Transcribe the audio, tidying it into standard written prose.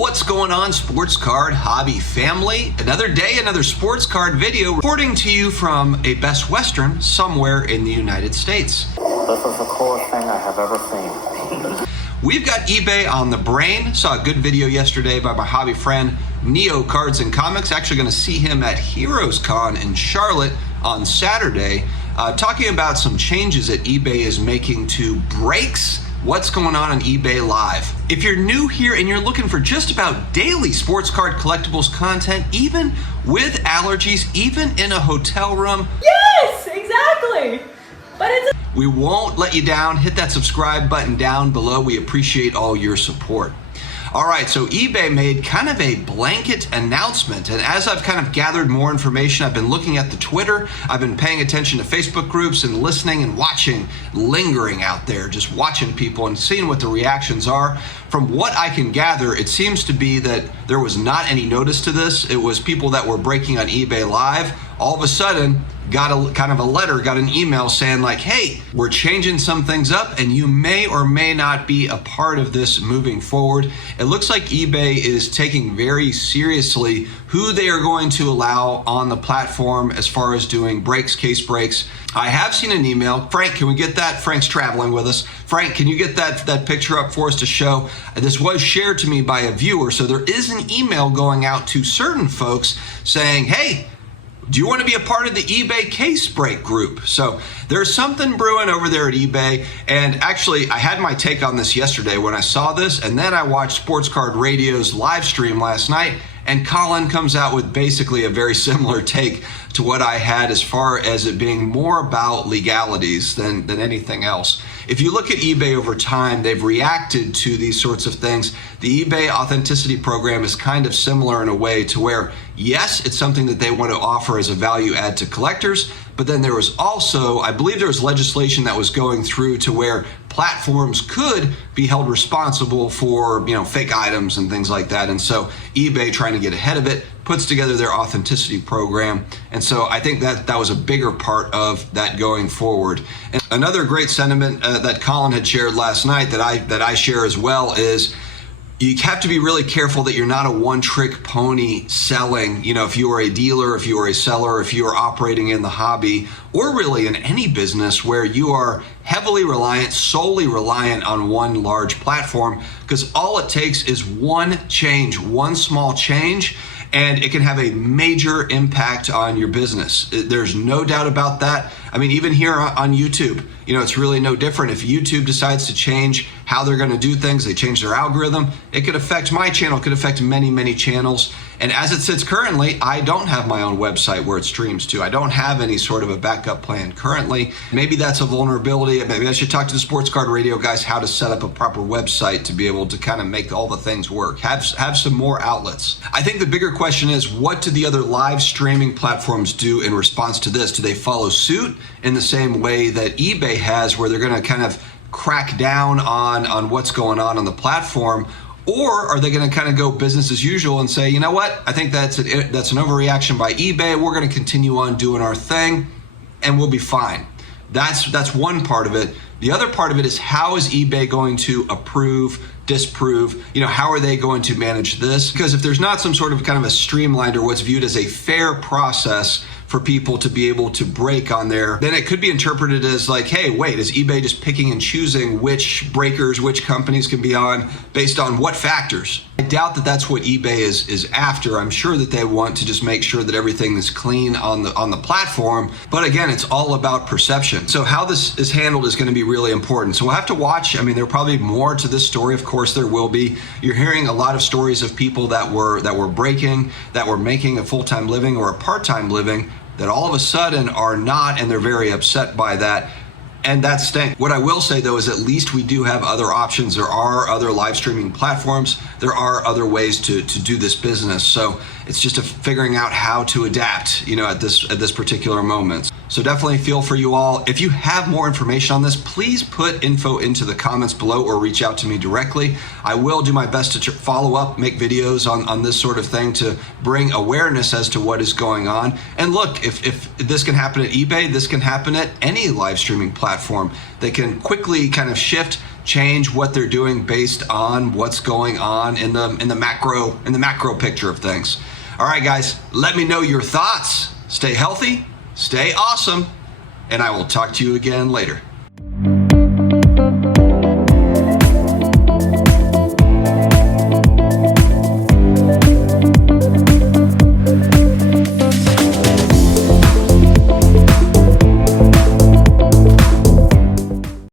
What's going on, sports card hobby family? Another day, another sports card video reporting to you from a Best Western somewhere in the United States. This is the coolest thing I have ever seen. We've got eBay on the brain. Saw a good video yesterday by my hobby friend Neo Cards and Comics. Actually going to see him at Heroes Con in Charlotte on Saturday, talking about some changes that eBay is making to breaks. What's going on eBay Live? If you're new here and you're looking for just about daily sports card collectibles content, even with allergies, even in a hotel room. Yes, exactly. But we won't let you down. Hit that subscribe button down below. We appreciate all your support. All right, so eBay made kind of a blanket announcement, and as I've kind of gathered more information, I've been looking at the Twitter, I've been paying attention to Facebook groups and listening and watching, lingering out there, just watching people and seeing what the reactions are. From what I can gather, it seems to be that there was not any notice to this. It was people that were breaking on eBay Live, all of a sudden got a kind of a letter, got an email saying like, hey, we're changing some things up and you may or may not be a part of this moving forward. It looks like eBay is taking very seriously who they are going to allow on the platform as far as doing breaks, case breaks. I have seen an email. Frank, can we get that? Frank's traveling with us. Frank, can you get that picture up for us to show? This was shared to me by a viewer, so there is an email going out to certain folks saying, hey, do you want to be a part of the eBay case break group? So there's something brewing over there at eBay. And actually, I had my take on this yesterday when I saw this, and then I watched Sports Card Radio's live stream last night, and Colin comes out with basically a very similar take to what I had as far as it being more about legalities than anything else. If you look at eBay over time, they've reacted to these sorts of things. The eBay authenticity program is kind of similar in a way to where, yes, it's something that they want to offer as a value add to collectors, but then there was also, I believe there was legislation that was going through to where platforms could be held responsible for, fake items and things like that. And so eBay, trying to get ahead of it, puts together their authenticity program. And so I think that was a bigger part of that going forward. And another great sentiment that Colin had shared last night that I share as well is, you have to be really careful that you're not a one-trick pony selling. If you are a dealer, if you are a seller, if you are operating in the hobby, or really in any business where you are heavily reliant, solely reliant on one large platform, because all it takes is one change, one small change, and it can have a major impact on your business. There's no doubt about that. I mean, even here on YouTube, it's really no different. If YouTube decides to change how they're going to do things, they change their algorithm, it could affect my channel, it could affect many, many channels. And as it sits currently, I don't have my own website where it streams to. I don't have any sort of a backup plan currently. Maybe that's a vulnerability. Maybe I should talk to the Sports Card Radio guys how to set up a proper website to be able to kind of make all the things work. Have some more outlets. I think the bigger question is, what do the other live streaming platforms do in response to this? Do they follow suit in the same way that eBay has, where they're going to kind of crack down on what's going on the platform? Or are they going to kind of go business as usual and say, you know what, I think that's an overreaction by eBay. We're going to continue on doing our thing and we'll be fine. That's one part of it. The other part of it is, how is eBay going to approve, disprove? How are they going to manage this? Because if there's not some sort of kind of a streamlined or what's viewed as a fair process for people to be able to break on there, then it could be interpreted as like, hey, wait, is eBay just picking and choosing which breakers, which companies can be on based on what factors? I doubt that that's what eBay is after. I'm sure that they want to just make sure that everything is clean on the platform. But again, it's all about perception. So how this is handled is going to be really important. So we'll have to watch. I mean, there'll probably be more to this story. Of course, there will be. You're hearing a lot of stories of people that were breaking, that were making a full-time living or a part-time living, that all of a sudden are not, and they're very upset by that. And that stinks. What I will say though is at least we do have other options. There are other live streaming platforms. There are other ways to do this business. So it's just figuring out how to adapt, at this particular moment. So definitely feel for you all. If you have more information on this, please put info into the comments below or reach out to me directly. I will do my best to follow up, make videos on this sort of thing to bring awareness as to what is going on. And look, if this can happen at eBay, this can happen at any live streaming platform. They can quickly kind of shift change what they're doing based on what's going on in the macro picture of things. All right, guys, let me know your thoughts. Stay healthy, stay awesome, and I will talk to you again later.